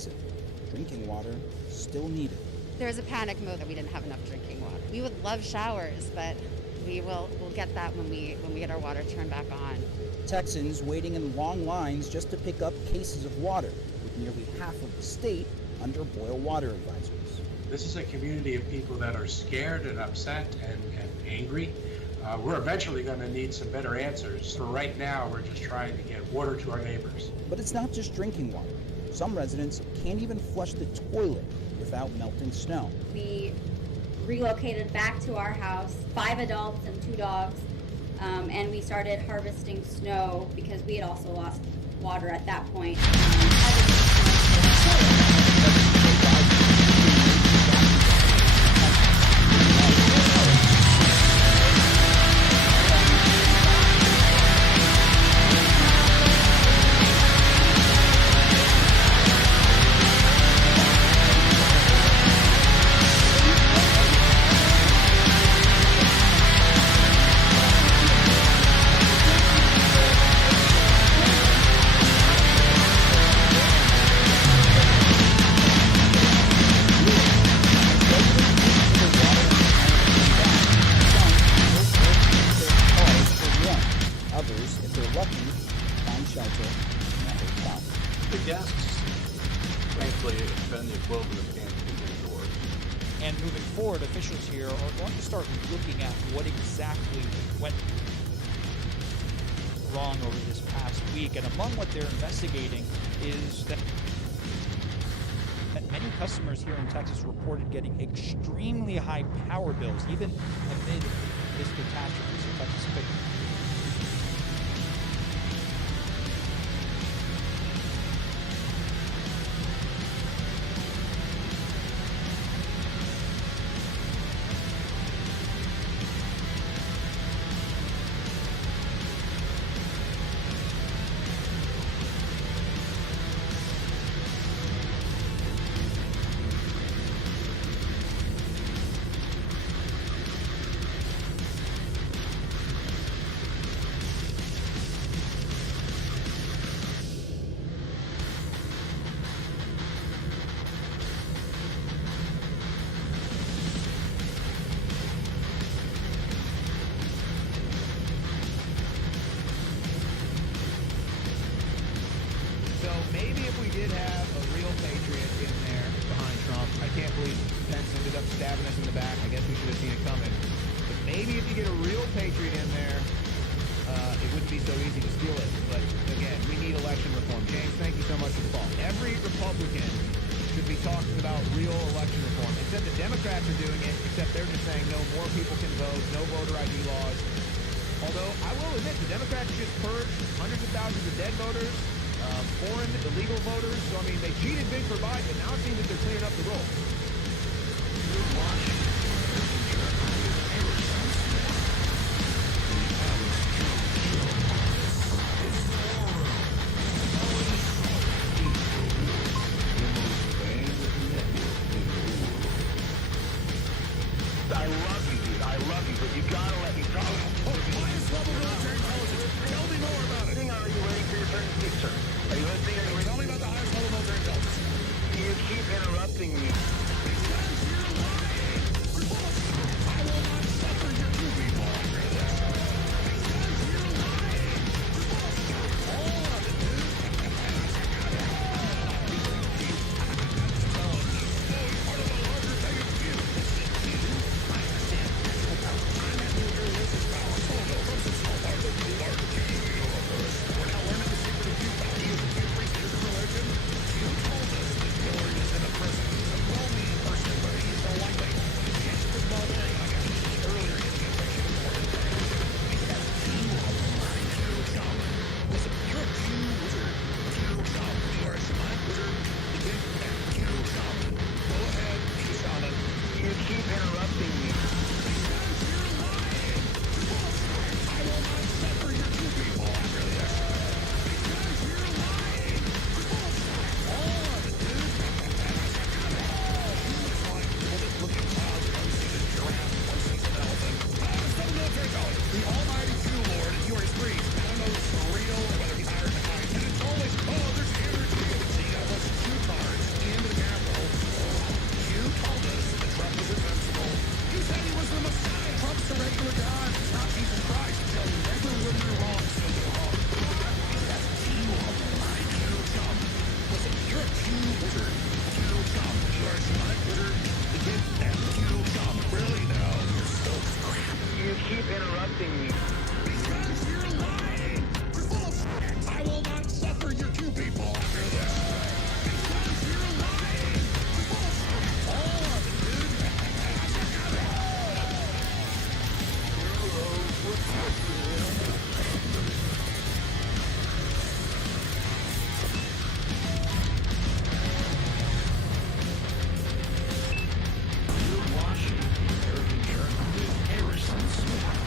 visit. Drinking water still needed. There's a panic mode that we didn't have enough drinking water. We would love showers, but we'll get that when we get our water turned back on. Texans waiting in long lines just to pick up cases of water, with nearly half of the state under boil water advisories. This is a community of people that are scared and upset and angry. We're eventually going to need some better answers. For right now, we're just trying to get water to our neighbors. But it's not just drinking water. Some residents can't even flush the toilet without melting snow. We relocated back to our house, 5 adults and 2 dogs, and we started harvesting snow because we had also lost water at that point. The guests, frankly, have been the equivalent of camping indoors. And moving forward, officials here are going to start looking at what exactly went wrong over this past week. And among what they're investigating is that many customers here in Texas reported getting extremely high power bills, even amid this catastrophe. So Texas Maybe if we did have a real patriot in there behind Trump, I can't believe Pence ended up stabbing us in the back. I guess we should have seen it coming. But maybe if you get a real patriot in there, it wouldn't be so easy to steal it. But again, we need election reform. James, thank you so much for the call. Every Republican should be talking about real election reform. Instead, the Democrats are doing it, except they're just saying no more people can vote, no voter ID laws. Although, I will admit, the Democrats just purged hundreds of thousands of dead voters, foreign illegal voters. So, I mean, they cheated big for Biden, but now it seems that they're cleaning up the rolls. I love you, dude. I love you, but you gotta let me talk. Highest level military intelligence. Tell me more about it. Are you waiting for your turn to speak, sir? Are you listening? Tell me about the highest level military intelligence. You keep interrupting me. You keep interrupting me. Because you're lying! You're full of shit! I will not suffer your two people after this! Because you're lying! You're full of shit! All of it, dude! You're watching American Journal with Harrison Smith.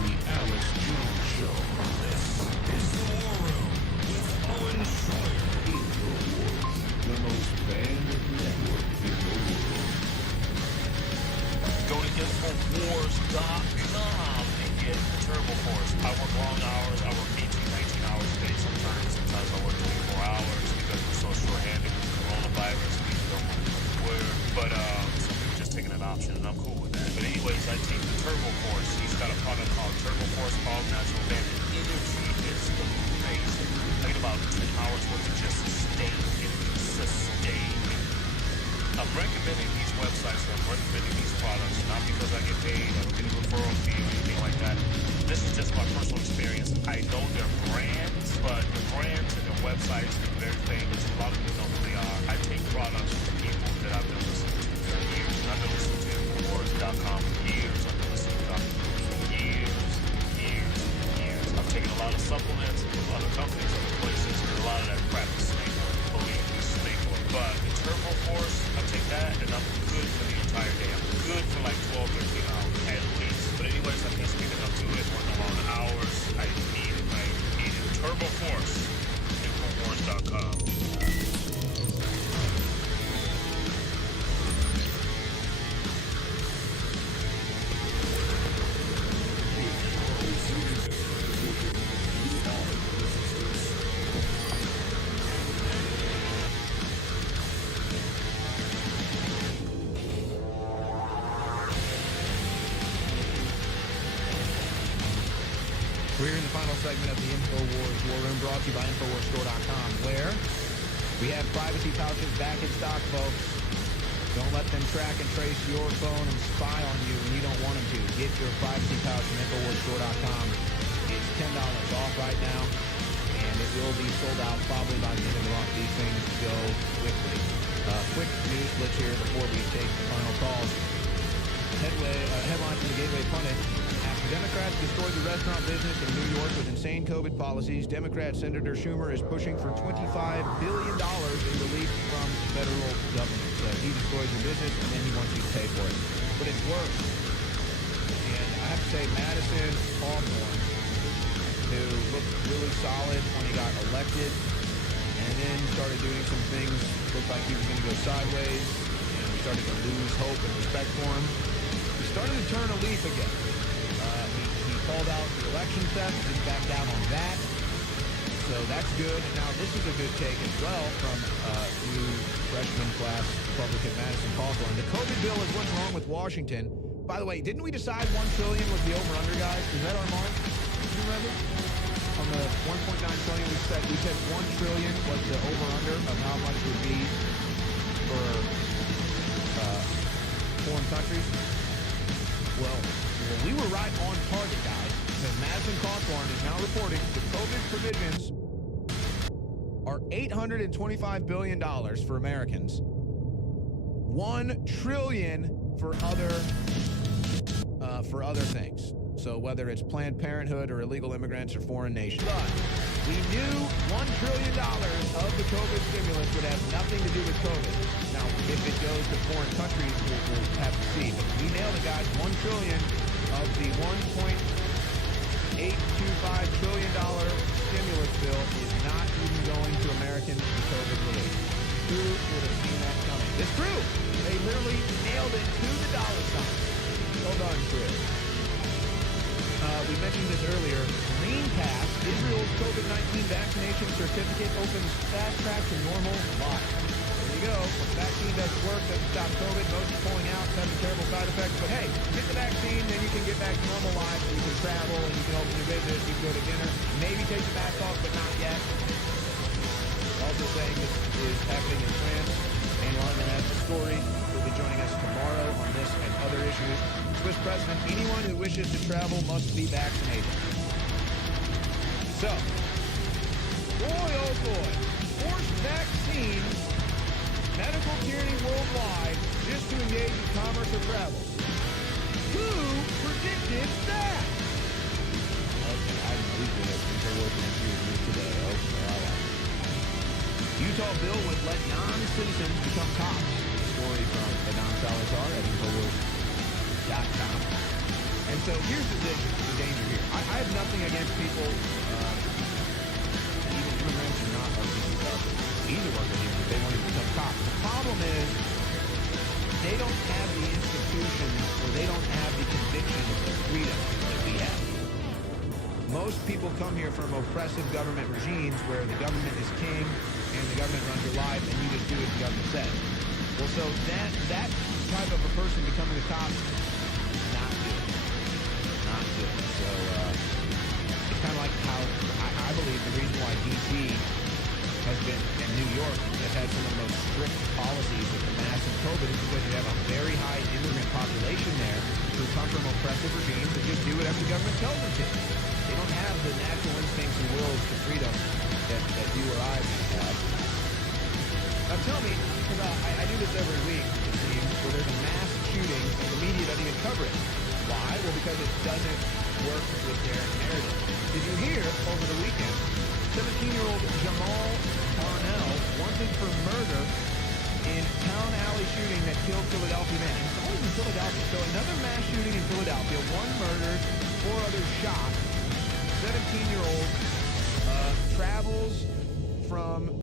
The Alex Jones Show. This is the War Room with Owen Schroyer. InfoWars, the most banned network in the world. Go to InfoWars.com and get Turbo Force. I work long hours. I work 18, 19 hours a day sometimes. Sometimes I work 24 hours because we're so short-handed with coronavirus. We don't want to work. But some people just taking an option, and I'm cool with that. But anyways, I take the Turbo Force. He's got a product called Turbo Force All Natural Banded Energy. It's amazing. I get about 10 hours worth of just sustained energy. Sustained. I'm recommending these websites, I'm recommending these products, not because I get paid, I don't get a referral fee or anything like that. This is just my personal experience. I know their brands, but the brands and their websites are very famous. A lot of people know who they are. I take products from people that I've been listening to for years. I've been listening to InfoWars.com for years. I've been listening to Dr. Bruce for years. I've taken a lot of supplements from other companies, other places, and a lot of that crap is snake oil. Believe me, snake oil. But the Turbo Force, I take that and I'm good for the entire day. I'm good for like 12, 13 hours at least. But anyways, I can't speak enough to it. Working long hours. I need it. Turbo Force. InfoWars.com. We're in the final segment of the InfoWars War Room, brought to you by InfoWarsStore.com, where we have privacy pouches back in stock, folks. Don't let them track and trace your phone and spy on you when you don't want them to. Get your privacy pouch from InfoWarsStore.com. It's $10 off right now, and it will be sold out probably by the end of the month. These things go quickly. Quick news blitz here before we take the final calls. Headline from the Gateway Pundit. After Democrats destroyed the restaurant business in New York with insane COVID policies, Democrat Senator Schumer is pushing for $25 billion in relief from the federal government. So he destroys your business and then he wants you to pay for it. But it's worse. And I have to say, Madison Hawthorne, who looked really solid when he got elected, and then started doing some things, looked like he was going to go sideways, and we started to lose hope and respect for him. He started to turn a leaf again. He called out the election theft, didn't back down on that. So that's good. And now this is a good take as well from new freshman class Republican Madison Hawthorne. The COVID bill is what's wrong with Washington. By the way, didn't we decide $1 trillion was the over-under, guys? Is that our mark? Do you remember? On the $1.9 trillion, we said $1 trillion was the over-under of how much would be for foreign countries. Well, we were right on target, guys, because Madison Hawthorne is now reporting the COVID provisions are $825 billion for Americans, $1 trillion for other things. So whether it's Planned Parenthood or illegal immigrants or foreign nations. But we knew $1 trillion of the COVID stimulus would have nothing to do with COVID. Now, if it goes to foreign countries, we'll have to see. But we nailed it, guys. $1 trillion of the $1.825 trillion stimulus bill is not even going to Americans for COVID relief. Who would have seen that coming? It's true. They literally nailed it to the dollar sign. Well done, Chris. We mentioned this earlier. Green Pass, Israel's COVID-19 vaccination certificate, opens fast track to normal life. There you go. If the vaccine doesn't work, doesn't stop COVID, most are pulling out, having terrible side effects. But hey, get the vaccine, then you can get back to normal life, and you can travel, and you can open your business, you can go to dinner, maybe take the mask off, but not yet. Well also saying this is happening in France. Anyone that has the story will be joining us tomorrow on this and other issues. Swiss president, anyone who wishes to travel must be vaccinated. So, boy oh boy, forced vaccines, medical tyranny worldwide, just to engage in commerce or travel. Who predicted that? Okay, I believe it. They're working on news today. Okay, all right. Utah bill would let non-citizens become cops. Story from Adon Salazar at Infowars.com. And so here's the danger here. I have nothing against people, even immigrants and not visa workers, if they want to become cops. The problem is they don't have the institutions or they don't have the convictions of freedom that we have. Most people come here from oppressive government regimes where the government is king and the government runs your life and you just do what the government says. Well, so that type of a person becoming a cop, not good. Not good. So it's kind of like how I believe the reason why D.C. has been, and New York has had some of the most strict policies with the massive COVID is because you have a very high immigrant population there who come from oppressive regimes that just do whatever the government tells them to. They don't have the natural instincts and wills to freedom that you or I have. Now tell me, because I do this every week, it seems, where there's a mass shooting and the media doesn't even cover it. Why? Well, because it doesn't work with their narrative. Did you hear over the weekend, 17-year-old Jamal Parnell wanted for murder in town alley shooting that killed Philadelphia men. And it's always in Philadelphia. So another mass shooting in Philadelphia, 1 murdered, 4 others shot. 17-year-old travels from